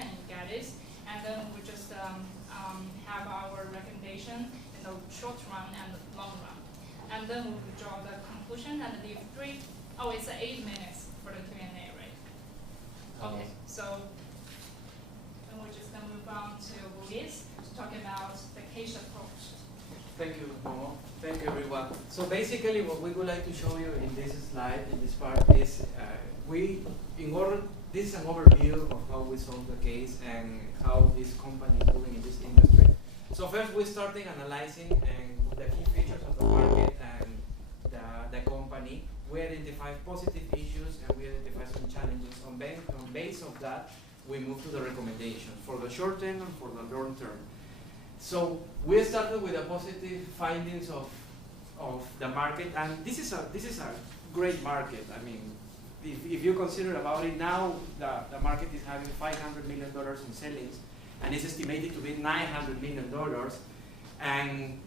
and you get it. And then we just have our recommendation in the short run and the long run. And then we will draw the conclusion and leave it's 8 minutes for the Q&A, right? Okay, so then we're just going to move on to Luis to talk about the case approach. Thank you, Momo. Thank you, everyone. So basically, what we would like to show you in this slide, in this part, is this is an overview of how we solve the case and how this company is moving in this industry. So first, we're starting analyzing and the key features of the market and the company. We identify positive issues and we identify some challenges. On base of that, we move to the recommendations for the short term and for the long term. So we started with the positive findings of the market, and this is a great market. I mean, if you consider about it now, the market is having $500 million in sellings, and it's estimated to be $900 million. And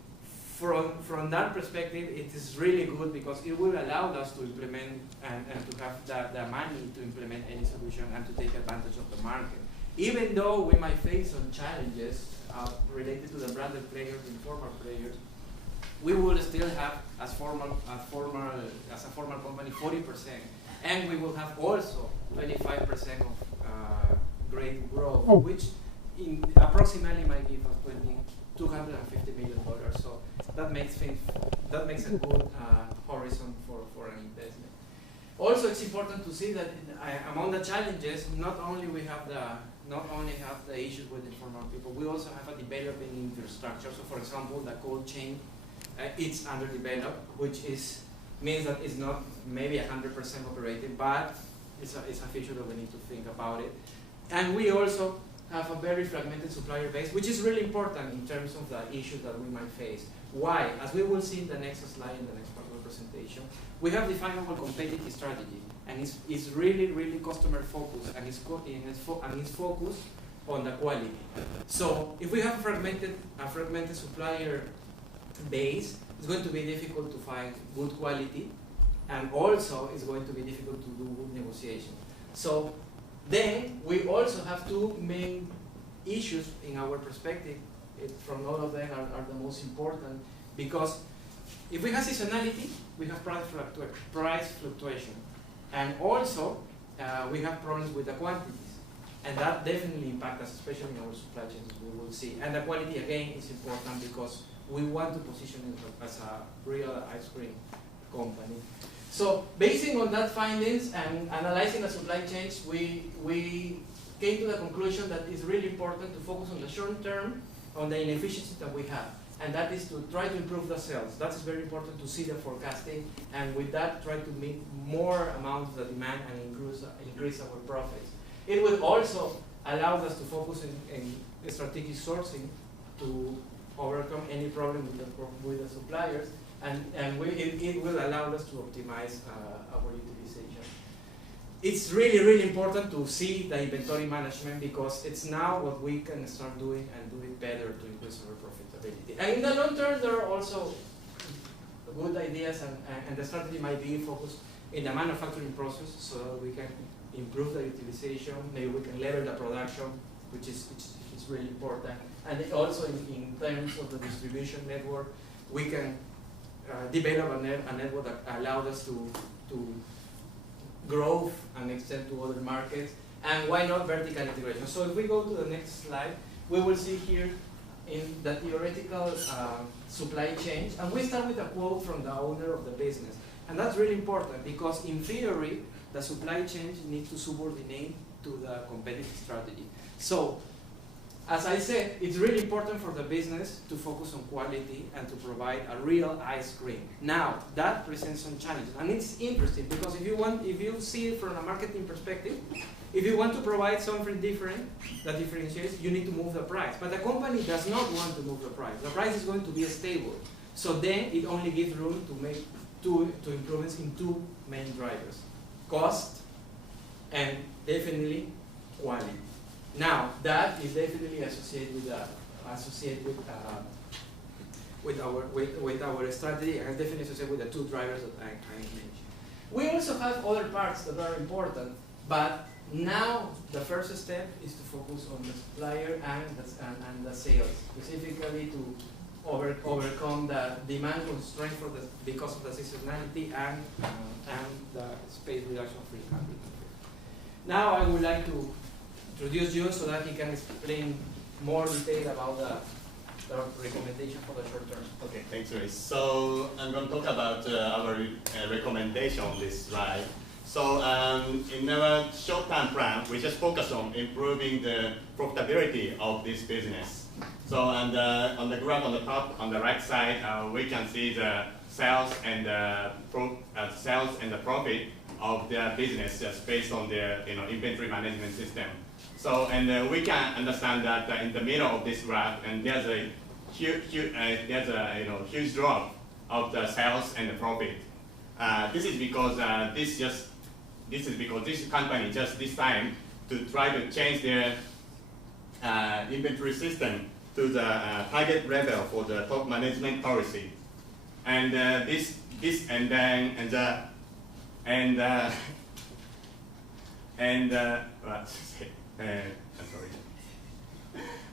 from that perspective, it is really good because it will allow us to implement and to have the money to implement any solution and to take advantage of the market. Even though we might face some challenges related to the branded players and formal players, we will still have, as a formal company, 40%, and we will have also 25% of great growth, which approximately might give us $250 million. So that makes a good horizon for an investment. Also, it's important to see that among the challenges, not only have the issues with informal people, we also have a developing infrastructure. So, for example, the cold chain, it's underdeveloped, which means that it's not maybe 100% operated, but it's a feature that we need to think about it. And we also have a very fragmented supplier base, which is really important in terms of the issues that we might face. Why? As we will see in the next slide, in the next part of the presentation, we have defined our competitive strategy, and it's really, really customer focused, and it's focused on the quality. So if we have a fragmented supplier base, it's going to be difficult to find good quality, and also it's going to be difficult to do good negotiation. So then we also have two main issues in our perspective. From all of them are the most important, because if we have seasonality, we have price fluctuation, and also we have problems with the quantities, and that definitely impacts us, especially in our supply chains, as we will see. And the quality again is important because we want to position it as a real ice cream company. So basing on that findings and analyzing the supply chains, we came to the conclusion that it's really important to focus on the short term, on the inefficiencies that we have, and that is to try to improve the sales. That is very important to see the forecasting, and with that try to meet more amount of the demand and increase our profits. It will also allow us to focus in strategic sourcing to overcome any problem with the suppliers, and it will allow us to optimize our utilization. It's really, really important to see the inventory management, because it's now what we can start doing and do it better to increase our profitability. And in the long term, there are also good ideas, and the strategy might be focused in the manufacturing process so that we can improve the utilization, maybe we can level the production, which is really important. And also in terms of the distribution network, we can develop a network that allows us to grow and extend to other markets, and why not vertical integration. So if we go to the next slide, we will see here in the theoretical supply chain, and we start with a quote from the owner of the business. And that's really important, because in theory, the supply chain needs to subordinate to the competitive strategy. So, as I said, it's really important for the business to focus on quality and to provide a real ice cream. Now, that presents some challenges, and it's interesting because if you see it from a marketing perspective, if you want to provide something different that differentiates, you need to move the price. But the company does not want to move the price. The price is going to be stable. So then it only gives room to make two improvements in two main drivers: cost and definitely quality. Now, that is definitely associated with our strategy, and definitely associated with the two drivers that I mentioned. We also have other parts that are important, but Now, the first step is to focus on the supplier and the sales, specifically to overcome the demand constraint because of the seasonality and the space reduction of 300. Now, I would like to introduce you so that he can explain more detail about the recommendation for the short term. Okay, thanks, Ray. So I'm going to talk about our recommendation on this slide. So in our short-term plan, we just focus on improving the profitability of this business. So on the graph on the top, on the right side, we can see the sales and the profit of the business just based on their inventory management system. So we can understand that in the middle of this graph, and there's a huge drop of the sales and the profit. This is because this company just this time to try to change their inventory system to the target level for the top management policy, and I'm sorry,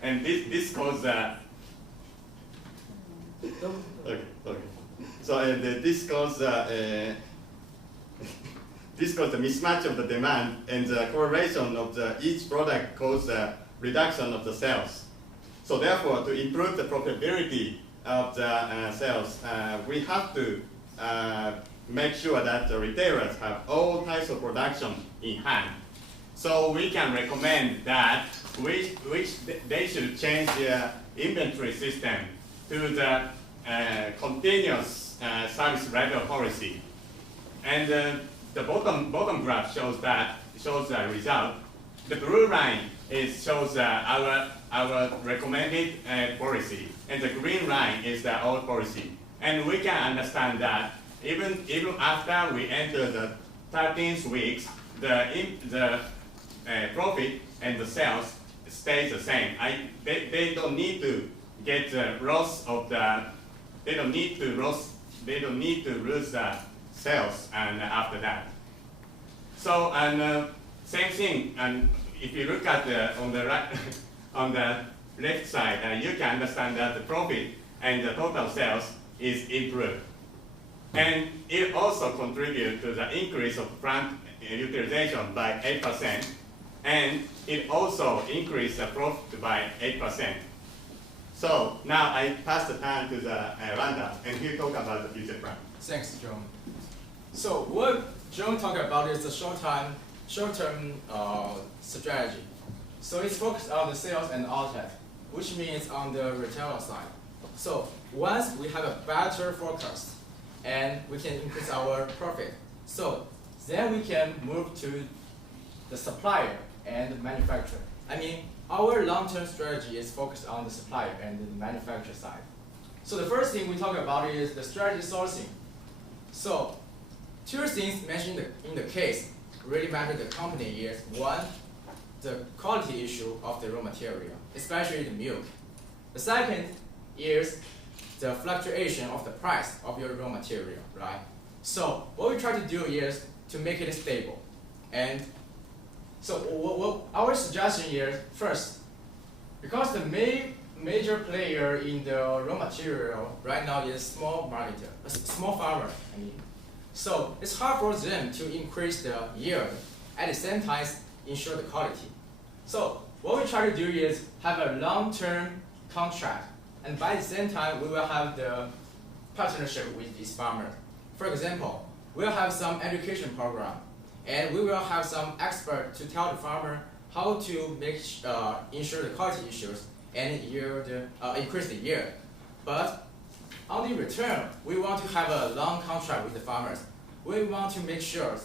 and this caused okay. So this caused this caused the mismatch of the demand, and the correlation of each product caused a reduction of the sales. So therefore, to improve the profitability of the sales, we have to make sure that the retailers have all types of production in hand. So we can recommend that they should change their inventory system to the continuous service level policy. And the bottom graph shows the result. The blue line shows our recommended policy, and the green line is the old policy. And we can understand that even after we enter the 13th weeks, the profit and the sales stays the same. They don't need to get the loss of the. They don't need to lose the sales and after that. So same thing. And if you look at on the right, on the left side, you can understand that the profit and the total sales is improved, and it also contributes to the increase of plant utilization by 8%, and it also increased the profit by 8%. So now I pass the time to the Randa, and he'll talk about the future plan. Thanks, John. So what John talked about is the short-term strategy. So it's focused on the sales and outlet, which means on the retailer side. So once we have a better forecast and we can increase our profit, so then we can move to the supplier and the manufacturer. I mean, our long-term strategy is focused on the supplier and the manufacturer side. So the first thing we talk about is the strategy sourcing. So two things mentioned in the case really matter to the company is one, the quality issue of the raw material, especially the milk. The second is the fluctuation of the price of your raw material, right? So what we try to do is to make it stable. And so what our suggestion is, first, because the major player in the raw material right now is small marketer, a small farmer, I mean. So it's hard for them to increase the yield, at the same time ensure the quality. So what we try to do is have a long-term contract, and by the same time we will have the partnership with these farmers. For example, we'll have some education program, and we will have some expert to tell the farmer how to ensure the quality issues and increase the yield. But on the return, we want to have a long contract with the farmers. We want to make sure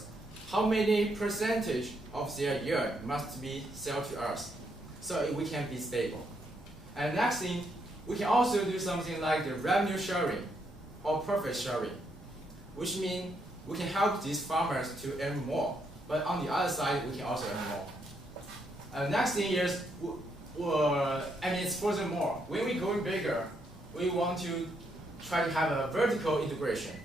how many percentage of their yield must be sold to us, so we can be stable. And next thing, we can also do something like the revenue sharing or profit sharing, which means we can help these farmers to earn more, but on the other side, we can also earn more. Next thing is, it's furthermore, when we go bigger, we want to try to have a vertical integration,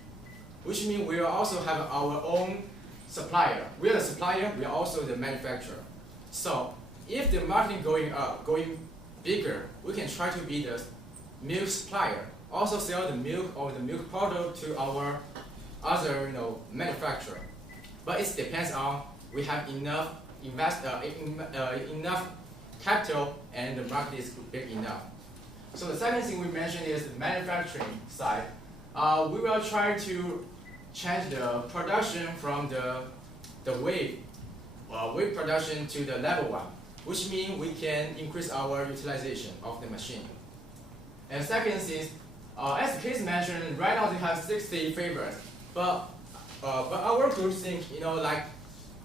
which means we will also have our own supplier. We are the supplier, we are also the manufacturer. So if the market going up, going bigger, we can try to be the milk supplier. Also sell the milk or the milk powder to our other manufacturer. But it depends on we have enough enough capital and the market is big enough. So the second thing we mentioned is the manufacturing side. We will try to change the production from the wave production to the level 1, which means we can increase our utilization of the machine. And second is, as the case mentioned, right now they have 60 favors, but our group think, like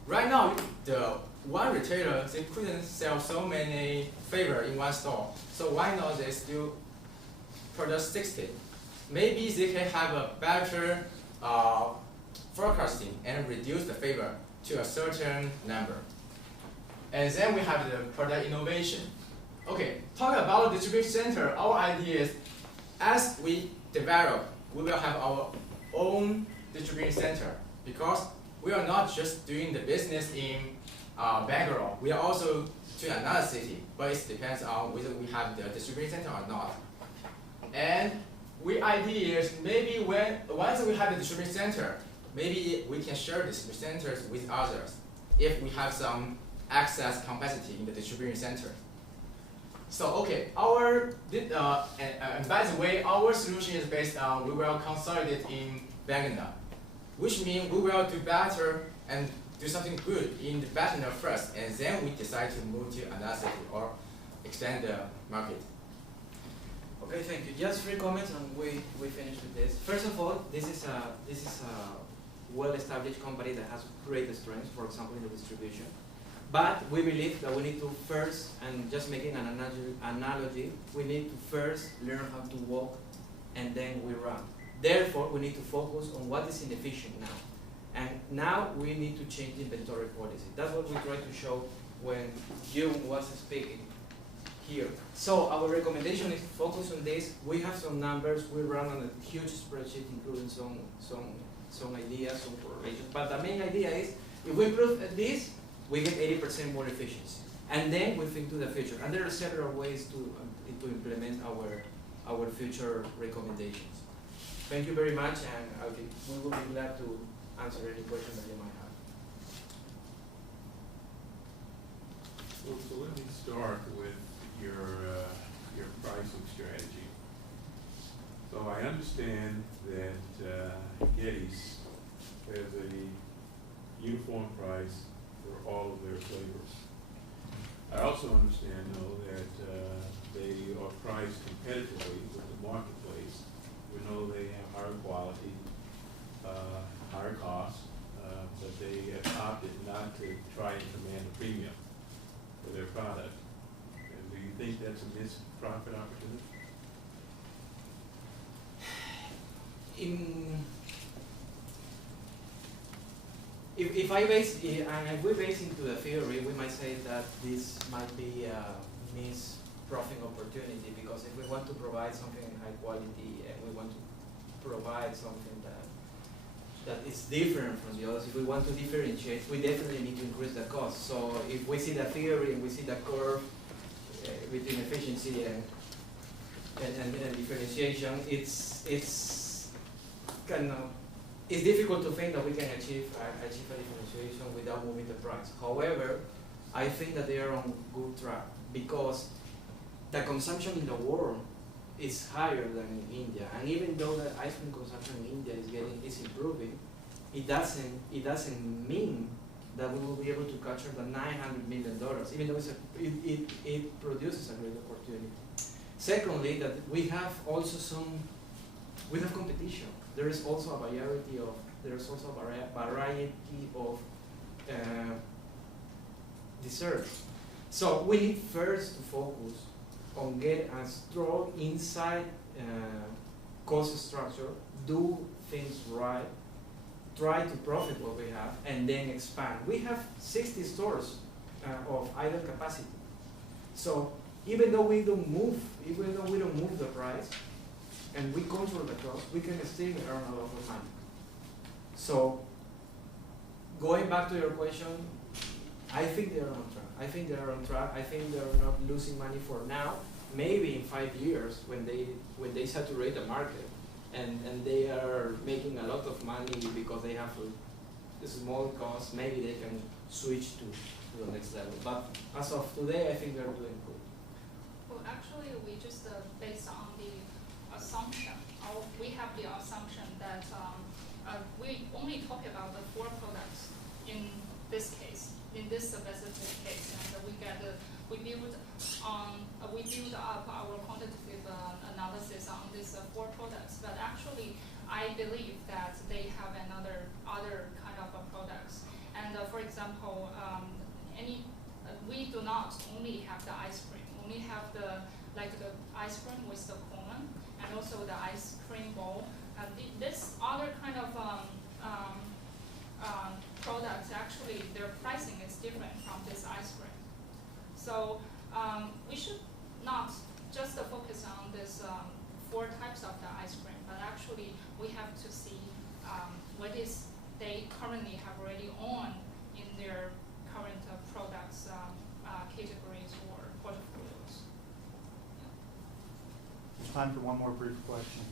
right now the one retailer, they couldn't sell so many favors in one store, so why not they still produce 60? Maybe they can have a better forecasting and reduce the favor to a certain number. And then we have the product innovation. Okay, talking about the distribution center, our idea is as we develop, we will have our own distribution center because we are not just doing the business in Bangalore. We are also to another city, but it depends on whether we have the distribution center or not. And we idea is maybe once we have the distribution center, maybe we can share distribution centers with others if we have some excess capacity in the distribution center. So okay, and by the way, our solution is based on we will consolidate in Bangalore, which means we will do better and do something good in the Bangalore first, and then we decide to move to another city or extend the market. Okay, thank you. Just 3 comments and we finish with this. First of all, this is a well-established company that has great strengths, for example, in the distribution. But we believe that we need to first, and just making an analogy, we need to first learn how to walk and then we run. Therefore, we need to focus on what is inefficient now. And now we need to change the inventory policy. That's what we tried to show when June was speaking here. So our recommendation is to focus on this. We have some numbers. We run on a huge spreadsheet, including some ideas, some correlations. But the main idea is, if we improve this, we get 80% more efficiency. And then we think to the future. And there are several ways to implement our future recommendations. Thank you very much, and we will be glad to answer any questions that you might have. So let me start with your pricing strategy. So I understand that Getty's has a uniform price for all of their flavors. I also understand, though, that they are priced competitively with the marketplace. We know they have higher quality, higher costs, but they have opted not to try and command a premium for their product. And do you think that's a missed profit opportunity? If we base into the theory, we might say that this might be a missed profit opportunity, because if we want to provide something high quality and we want to provide something that is different from the others, if we want to differentiate, we definitely need to increase the cost. So if we see the theory and we see the curve between efficiency and differentiation, it's difficult to think that we can achieve a differentiation without moving the price. However, I think that they are on good track, because the consumption in the world is higher than in India, and even though the ice cream consumption in India is improving, it doesn't mean that we will be able to capture the $900 million, even though it produces a great opportunity. Secondly, that we have competition. There is also a variety of desserts. So we need first to focus on get a strong inside cost structure, do things right, try to profit what we have, and then expand. We have 60 stores of idle capacity. So even though we don't move the price, and we control the cost, we can still earn a lot of money. So going back to your question, I think they are on track. I think they are on track. I think they are not losing money for now. Maybe in 5 years, when they saturate the market, and they are making a lot of money because they have a small cost, maybe they can switch to the next level. But as of today, I think they are doing good. Well, actually, we just based on the assumption. We have the assumption that we only talk about the 4 products in this case, in this specific case, and we build up our quantitative analysis on these 4 products. But actually, I believe that they have other kind of products. And for example, we do not only have the ice cream. We only have the ice cream with the cone, and also the ice cream bowl. This other kind of products, actually, their pricing is different from this ice cream. So we should not just focus on this 4 types of the ice cream, but actually we have to see what is they currently have already on in their current products categories or portfolios. There's time for one more brief question.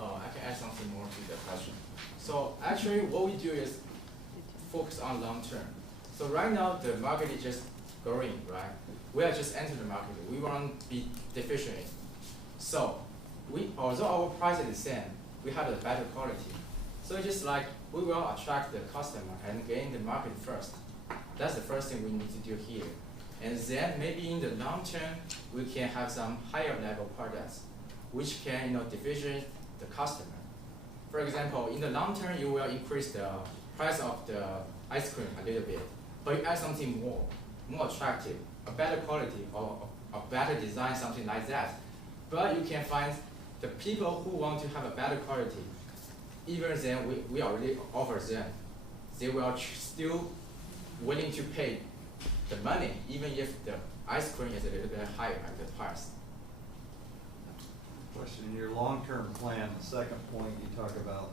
I can add something more to the question. So actually what we do is focus on long term. So right now the market is just growing, right? We are just entering the market. We want to be differentiating. So although our price is the same, we have a better quality. So it's just like we will attract the customer and gain the market first. That's the first thing we need to do here. And then maybe in the long term, we can have some higher level products, which can differentiate the customer. For example, in the long term, you will increase the price of the ice cream a little bit, but you add something more attractive, a better quality, or a better design, something like that. But you can find the people who want to have a better quality, even then we already offer them, they will still willing to pay the money, even if the ice cream is a little bit higher at the price. Question, in your long-term plan, the second point you talk about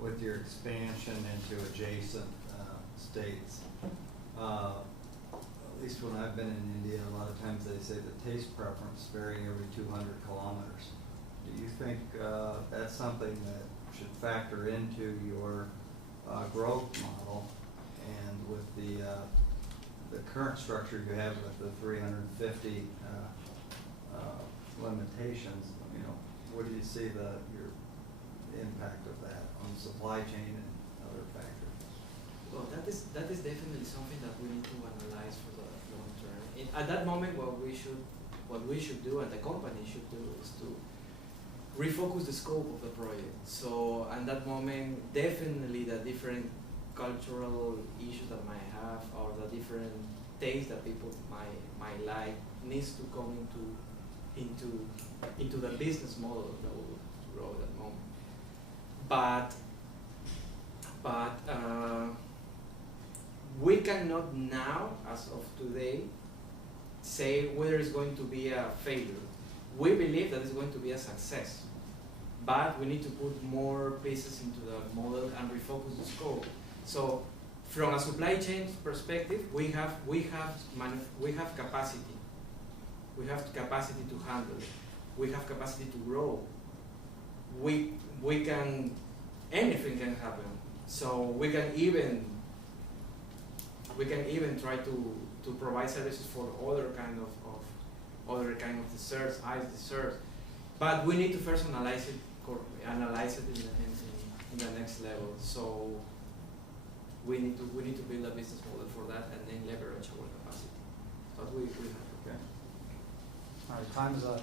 with your expansion into adjacent states. At least when I've been in India, a lot of times they say the taste preference varying every 200 kilometers. Do you think that's something that should factor into your growth model? And with the current structure you have with the 350 limitations, what do you see your impact of that on supply chain and other factors? Well, that is definitely something that we need to analyze for the long term. At that moment, what we should do, and the company should do, is to refocus the scope of the project. So at that moment, definitely the different cultural issues that might have, or the different tastes that people might like, needs to come into the business model that will grow at that moment. But we cannot now, as of today, say whether it's going to be a failure. We believe that it's going to be a success, but we need to put more pieces into the model and refocus the scope. So, from a supply chain perspective, we have capacity. We have capacity to handle it. We have capacity to grow. Anything can happen. So we can even try to provide services for other kind of desserts, ice desserts. But we need to first analyze it in the next level. So we need to build a business model for that and then leverage our capacity. But we have. Okay. All right, time is up.